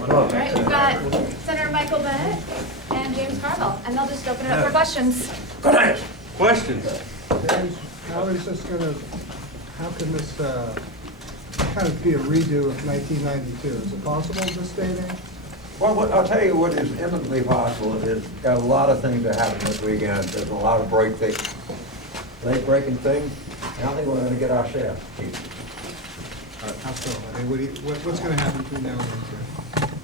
All right, we've got Senator Michael Bennet and James Carville, and they'll just open it up for questions. Go ahead. Questions? James, how is this gonna, how can this kind of be a redo of 1992? Is it possible at this day and age? Well, I'll tell you what is eminently possible is got a lot of things that happened this weekend. There's a lot of late-breaking things. And I think we're going to get our share. How so? I mean, what's gonna happen between now and then?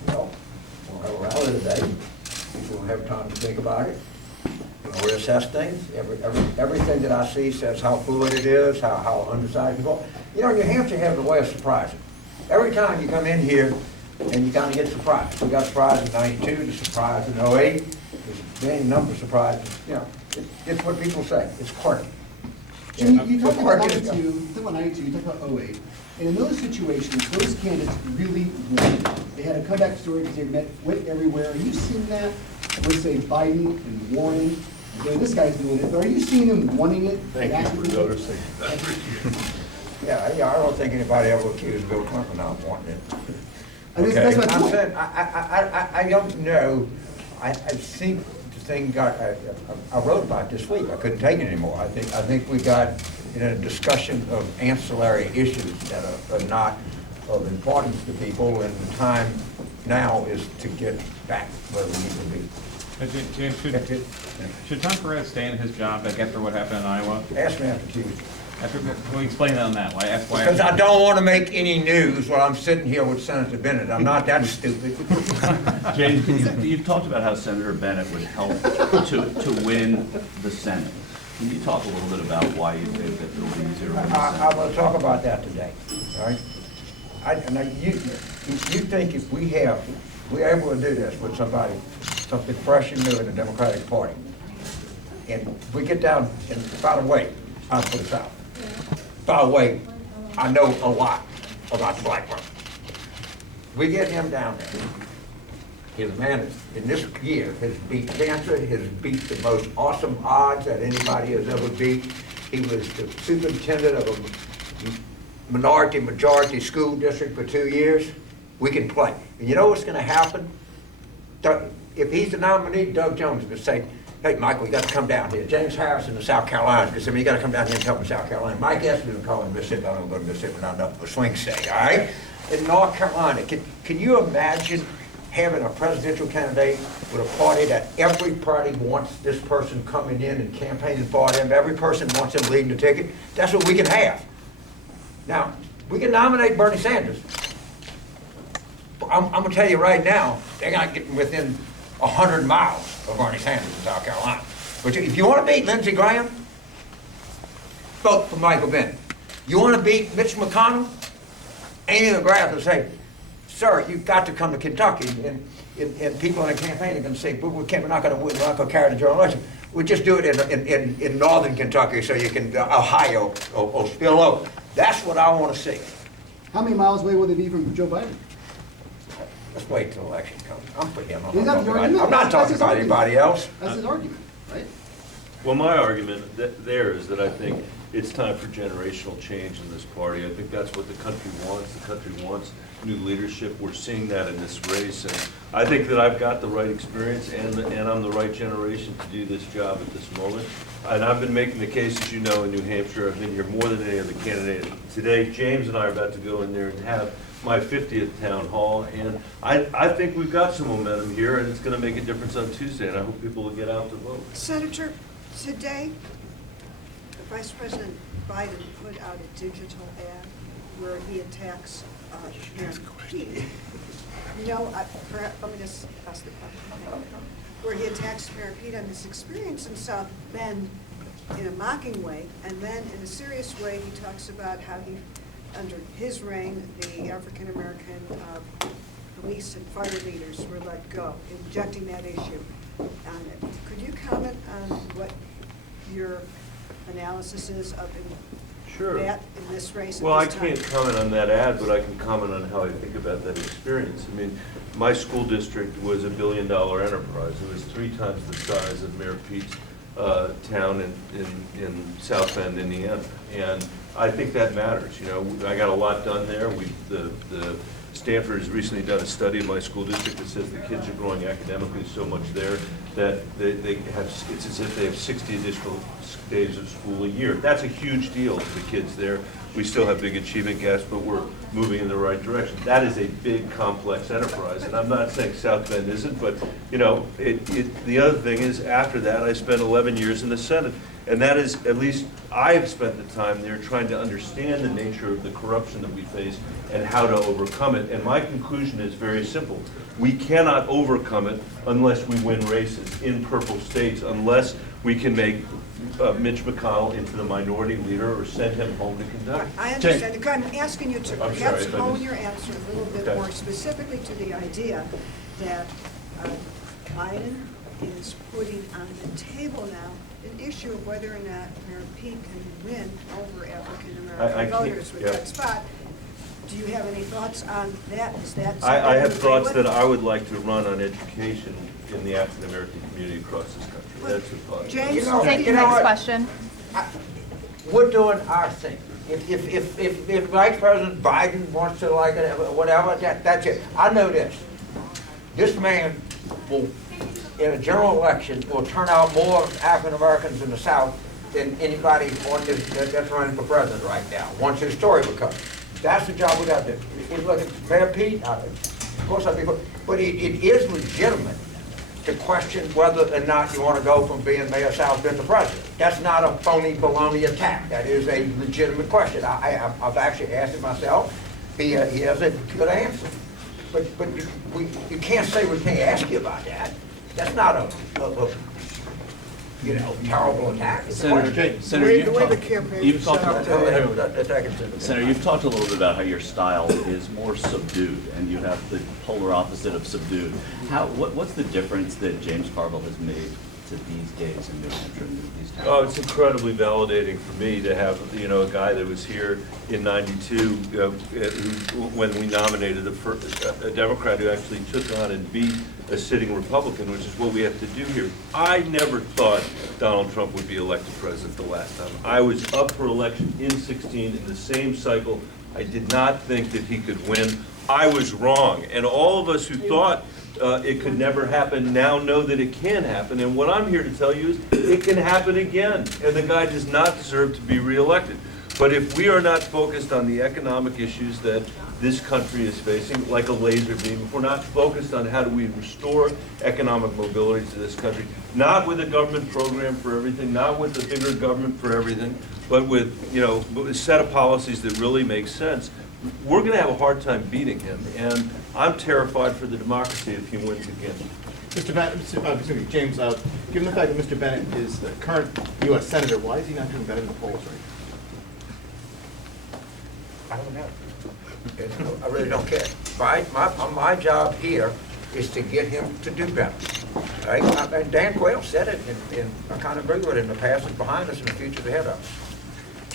Well, we'll have a rally today. People will have time to think about it. We'll reassess things. Everything that I see says how fluid it is, how undecided people. You know, New Hampshire has a way of surprising. Every time you come in here, and you kind of get surprised. We got surprised in '92, the surprise in '08. There's been a number of surprises. You know, it's what people say. It's quirky. Jim, you talked about Quirky is 92, you talked about 92, you talked about '08. And in those situations, those candidates really won. They had a comeback story because they went everywhere. Are you seeing that with, say, Biden and Warren? This guy's doing it, but are you seeing him wanting it? Thank you for noticing. Yeah, I don't think anybody ever accused Bill Clinton of wanting it. And Okay, that's my I'm point. saying, I don't know. I think the thing got, I wrote about it this week. I couldn't take it anymore. I think we got in a discussion of ancillary issues that are not of importance to people, and the time now is to get back where we need to be. James, should Tom Perez stay in his job after what happened in Iowa? Ask me after Tuesday. Can we explain that on that? Why? Because I don't want to make any news while I'm sitting here with Senator Bennet. I'm not that stupid. James, you've talked about how Senator Bennet would help to win the Senate. Can you talk a little bit about why you think that it'll be easier? I'm going to talk about that today, all right? You think if we're able to do this with something fresh and new in the Democratic Party, and we get down, and by the way, I'll put this out. By the way, I know a lot about the black person. We get him down there. He's a man that in this year has beat cancer, has beat the most awesome odds that anybody has ever beat. He was the superintendent of a majority school district for 2 years. We can play. And you know what's going to happen? If he's the nominee, Doug Jones is going to say, hey, Michael, you got to come down here. James Harrison in South Carolina, because you got to come down here and help in South Carolina. Mike Estes is calling Mississippi. I don't go to Mississippi, not enough of a swing state, all right? In North Carolina, can you imagine having a presidential candidate with a party that every party wants this person coming in and campaigning for them? Every person wants him leading the ticket. That's what we can have. Now, we can nominate Bernie Sanders. I'm going to tell you right now, they're not getting within 100 miles of Bernie Sanders in South Carolina. But if you want to beat Lindsey Graham, vote for Michael Bennet. You want to beat Mitch McConnell? Amy McGrath will say, sir, you've got to come to Kentucky. And people in the campaign are going to say, but we're not going to carry the general election. We'll just do it in northern Kentucky so you can, Ohio, or spill over. That's what I want to see. How many miles away will they be from Joe Biden? Let's wait till the election comes. I'm for him. Isn't that the argument? I'm not That's talking his about argument. anybody else. That's his argument, right? Well, my argument there is that I think it's time for generational change in this party. I think that's what the country wants. The country wants new leadership. We're seeing that in this race, and I think that I've got the right experience and I'm the right generation to do this job at this moment. And I've been making the case, as you know, in New Hampshire. I've been here more than any other candidate. Today, James and I are about to go in there and have my 50th town hall, and I think we've got some momentum here, and it's going to make a difference on Tuesday, and I hope people will get out to vote. Senator, today, Vice President Biden put out a digital ad where he attacks Mayor Pete. No, let me just ask the question. Where he attacks Mayor Pete on his experience in South Bend in a mocking way, and then in a serious way, he talks about how he, under his reign, the African-American police and fire leaders were let go, injecting that issue on it. Could you comment on what your analysis is of that in this race? Well, I can't comment on that ad, but I can comment on how I think about that experience. I mean, my school district was a $1 billion enterprise. It was 3 times the size of Mayor Pete's town in South Bend, Indiana. And I think that matters. You know, I got a lot done there. The Stanford has recently done a study in my school district that says the kids are growing academically so much there that they have, it's as if they have 60 additional days of school a year. That's a huge deal to the kids there. We still have big achievement gaps, but we're moving in the right direction. That is a big, complex enterprise, and I'm not saying South Bend isn't, but you know, the other thing is, after that, I spent 11 years in the Senate, and that is, at least I've spent the time there trying to understand the nature of the corruption that we face and how to overcome it. And my conclusion is very simple. We cannot overcome it unless we win races in purple states, unless we can make Mitch McConnell into the minority leader or send him home to Kentucky. I understand. I'm asking you to I'm sorry, perhaps if I hone missed- your answer a little bit Okay. more specifically to the idea that Biden is putting on the table now an issue of whether or not Mayor Pete can win over I African-American can't- voters with yeah. that spot. Do you have any thoughts on that? Is that something I you have agree thoughts with? that I would like to run on education in the African-American community across this country. That's a thought. James, You know, Take you the know next what? question. We're doing our thing. If Vice President Biden wants to like it, whatever, that's it. I know this. This man will, in a general election, will turn out more African Americans in the South than anybody on this that's running for president right now, once his story recovers. That's the job we got to do. If you look at Mayor Pete, of course I'd be, but it is legitimate to question whether or not you want to go from being mayor of South Bend to president. That's not a phony baloney attack. That is a legitimate question. I've actually asked it myself. He has a good answer. But you can't say we can't ask you about that. That's not a terrible attack. It's a question. Senator, The way the campaign you've is talked set up about, Senator, you've talked a little bit about how your style is more subdued, and you have the polar opposite of subdued. What's the difference that James Carville has made to these days in New Hampshire and these times? Oh, it's incredibly validating for me to have, a guy that was here in '92, when we nominated a Democrat who actually took on and beat a sitting Republican, which is what we have to do here. I never thought Donald Trump would be elected president the last time. I was up for election in '16 in the same cycle. I did not think that he could win. I was wrong, and all of us who thought it could never happen now know that it can happen. And what I'm here to tell you is it can happen again, and the guy does not deserve to be reelected. But if we are not focused on the economic issues that this country is facing, like a laser beam, if we're not focused on how do we restore economic mobility to this country, not with a government program for everything, not with a bigger government for everything, but with a set of policies that really make sense, we're going to have a hard time beating him. And I'm terrified for the democracy if he wins again. Mr. Bennett, James, given the fact that Mr. Bennett is the current U.S. Senator, why is he not doing better in the polls right I don't know. I really don't care. My job here is to get him to do better. Right? And Dan Quayle said it, and I kind of agree with it. The past is behind us and the future's ahead of us.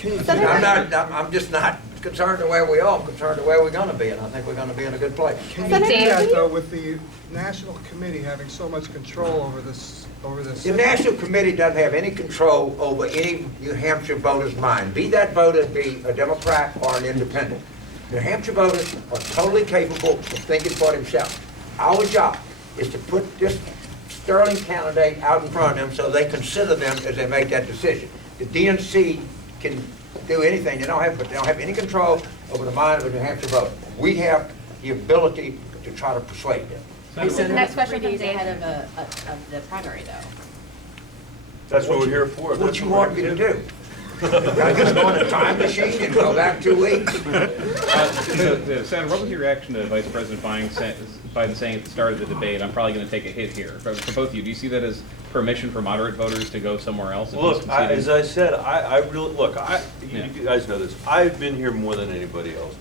I'm just not concerned the way we are. I'm concerned the way we're going to be, and I think we're going to be in a good place. Can you Senator, do that, can you- though, with the National Committee having so much control over this? The National Committee doesn't have any control over any New Hampshire voter's mind, be that voter be a Democrat or an independent. New Hampshire voters are totally capable of thinking for themselves. Our job is to put this sterling candidate out in front of them so they consider them as they make that decision. The DNC can do anything. They don't have any control over the mind of a New Hampshire voter. We have the ability to try to persuade them. Next question 3 from days Dave. ahead of the primary, though. That's what we're here for. What you want me to do? I just go in a time machine and go back 2 weeks? Senator, what was your reaction to Vice President Biden saying at the start of the debate, I'm probably going to take a hit here? For both of you, do you see that as permission for moderate voters to go somewhere else? if he's Look, conceding? as I said, I really, you guys know this, I've been here more than anybody else.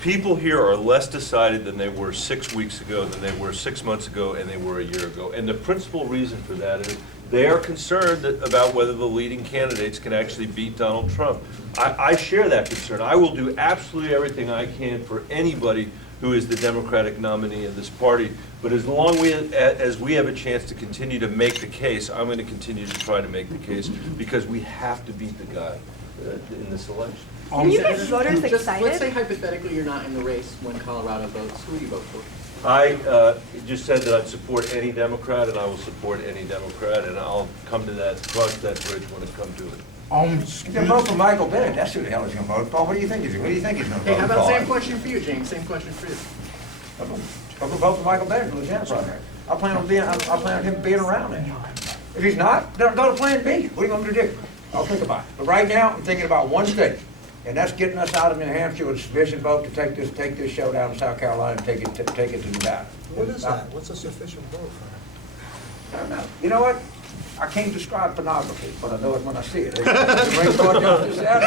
People here are less decided than they were 6 weeks ago, than they were 6 months ago, and they were a year ago. And the principal reason for that is they are concerned about whether the leading candidates can actually beat Donald Trump. I share that concern. I will do absolutely everything I can for anybody who is the Democratic nominee in this party. But as long as we have a chance to continue to make the case, I'm going to continue to try to make the case, because we have to beat the guy. in this election. Can you get voters Let's say excited? hypothetically you're not in the race when Colorado votes. Who do you vote for? I just said that I'd support any Democrat, and I will support any Democrat, and I'll come to that, cross that bridge when it comes to it. You can vote for Michael Bennet, that's who the hell he's gonna vote for. What do you think he's gonna vote for? Hey, how about the same question for you, James? Same question for you. I'm gonna vote for Michael Bennet for Lieutenant primary. I plan on him being around there. If he's not, then go to Plan B. What are you going to do? I'll think about it. But right now, I'm thinking about one state, and that's getting us out of New Hampshire with a sufficient vote to take this show down to South Carolina and take it to Nevada. What is that? What's a sufficient vote? I don't know. You know what? I can't describe pornography, but I know it when I see it. The Supreme Court Justice said,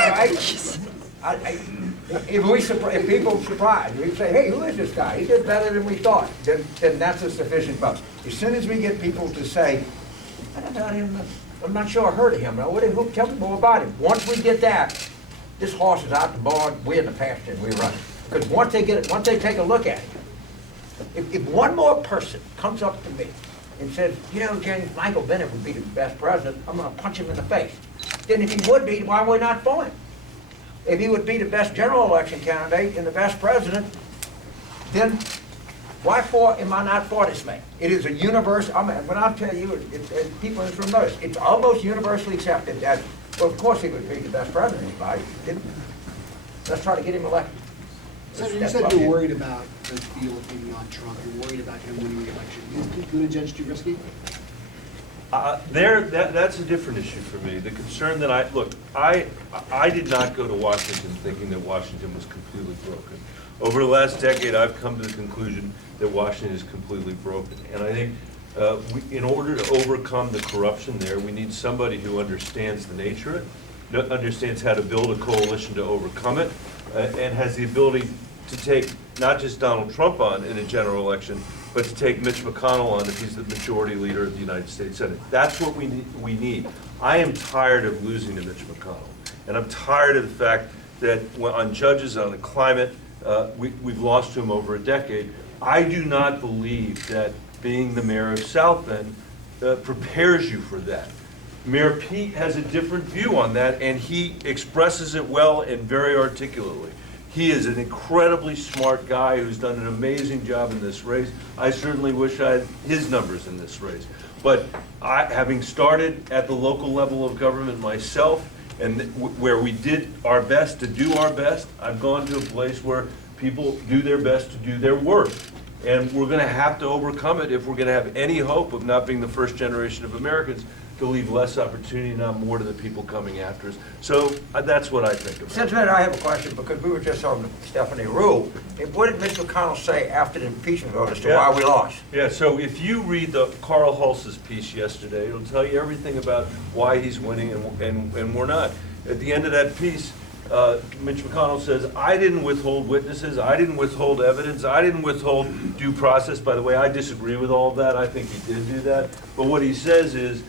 if people surprised, we say, hey, who is this guy? He did better than we thought. Then that's a sufficient vote. As soon as we get people to say, I'm not sure I heard of him. Tell me more about him. Once we get that, this horse is out the barn, we're in the pasture, and we're running. Because once they take a look at it, if one more person comes up to me and says, you know, James, Michael Bennet would be the best president, I'm going to punch him in the face. Then if he would be, why are we not for him? If he would be the best general election candidate and the best president, then why am I not for this man? it is a universal, when I tell you, people in this room notice, it's almost universally accepted that, well, of course he would be the best president of anybody. Let's try to get him elected. Senator, you said you're worried about the field being on Trump. You're worried about him winning the election. Is Buttigieg too risky? That's a different issue for me. The concern that I did not go to Washington thinking that Washington was completely broken. Over the last decade, I've come to the conclusion that Washington is completely broken. And I think in order to overcome the corruption there, we need somebody who understands the nature of it, understands how to build a coalition to overcome it, and has the ability to take not just Donald Trump on in a general election, but to take Mitch McConnell on if he's the majority leader of the United States Senate. That's what we need. I am tired of losing to Mitch McConnell. And I'm tired of the fact that on judges, on the climate, we've lost to him over a decade. I do not believe that being the mayor of South Bend prepares you for that. Mayor Pete has a different view on that, and he expresses it well and very articulately. He is an incredibly smart guy who's done an amazing job in this race. I certainly wish I had his numbers in this race. But having started at the local level of government myself, and where we did our best to do our best, I've gone to a place where people do their best to do their work. And we're going to have to overcome it if we're going to have any hope of not being the first generation of Americans to leave less opportunity, not more, to the people coming after us. So that's what I think of. Senator, I have a question, because we were just on Stephanie Rule. What did Mitch McConnell say after the impeachment vote as to why we lost? Yeah, so if you read the Carl Hulse's piece yesterday, it'll tell you everything about why he's winning and we're not. At the end of that piece, Mitch McConnell says, I didn't withhold witnesses, I didn't withhold evidence, I didn't withhold due process. By the way, I disagree with all of that. I think he did do that. But what he says is,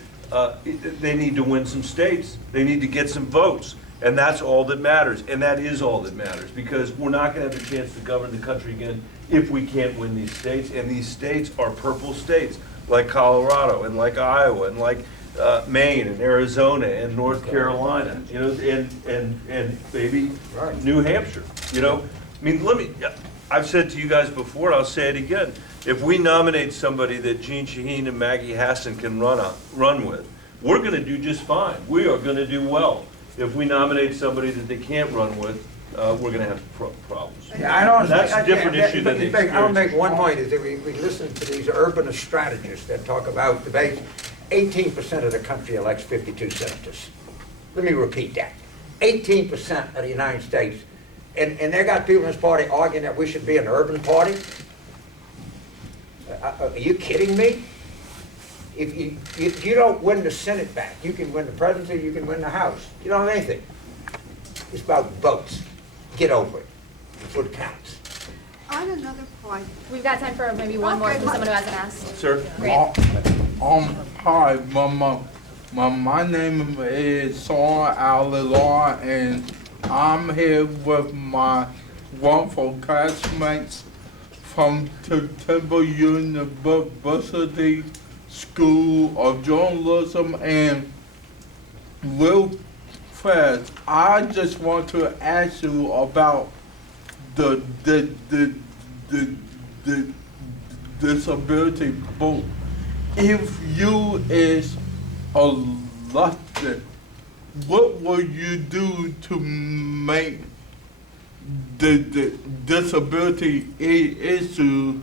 they need to win some states. They need to get some votes. And that's all that matters. And that is all that matters, because we're not going to have a chance to govern the country again if we can't win these states. And these states are purple states, like Colorado and like Iowa and like Maine and Arizona and North Carolina, you know, and maybe New Hampshire, you know. I mean, I've said to you guys before, and I'll say it again. If we nominate somebody that Jeanne Shaheen and Maggie Hassan can run with, we're going to do just fine. We are going to do well. If we nominate somebody that they can't run with, we're going to have problems. Yeah, That's a different issue than the experience. I don't make one point, is that we listen to these urbanist strategists that talk about debates. 18% of the country elects 52 senators. Let me repeat that. 18% of the United States. And they got people in this party arguing that we should be an urban party. Are you kidding me? If you don't win the Senate back, you can win the presidency, you can win the House. You don't have anything. It's about votes. Get over it. That's what counts. On another point. We've got time for maybe one more from someone who hasn't asked. Sir? Hi, my name is Saul Alilar, and I'm here with my wonderful classmates from the Temple University School of Journalism, and we're Press, I just want to ask you about the disability vote. If you is elected, what will you do to make the disability issue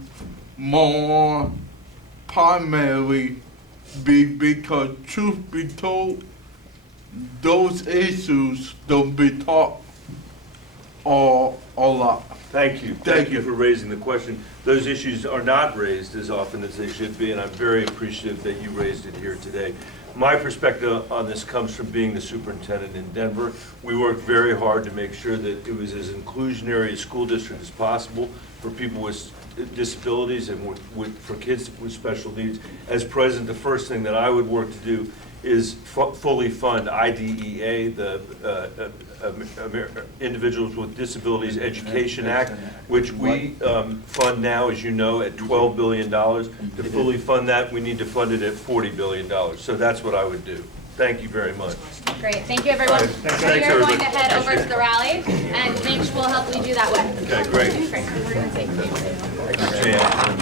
more primary? Because truth be told, those issues don't be taught a lot. Thank you. Thank you for raising the question. Those issues are not raised as often as they should be, and I'm very appreciative that you raised it here today. My perspective on this comes from being the superintendent in Denver. We worked very hard to make sure that it was as inclusionary a school district as possible for people with disabilities and for kids with special needs. As president, the first thing that I would work to do is fully fund IDEA, the Individuals with Disabilities Education Act, which we fund now, as you know, at $12 billion. To fully fund that, we need to fund it at $40 billion. So that's what I would do. Thank you very much. Great, thank you, everyone. All right. So Thanks, you're going everybody. to head over to the rally, and Mitch will help lead you that way. Okay, great. Great, we're going to take Jan.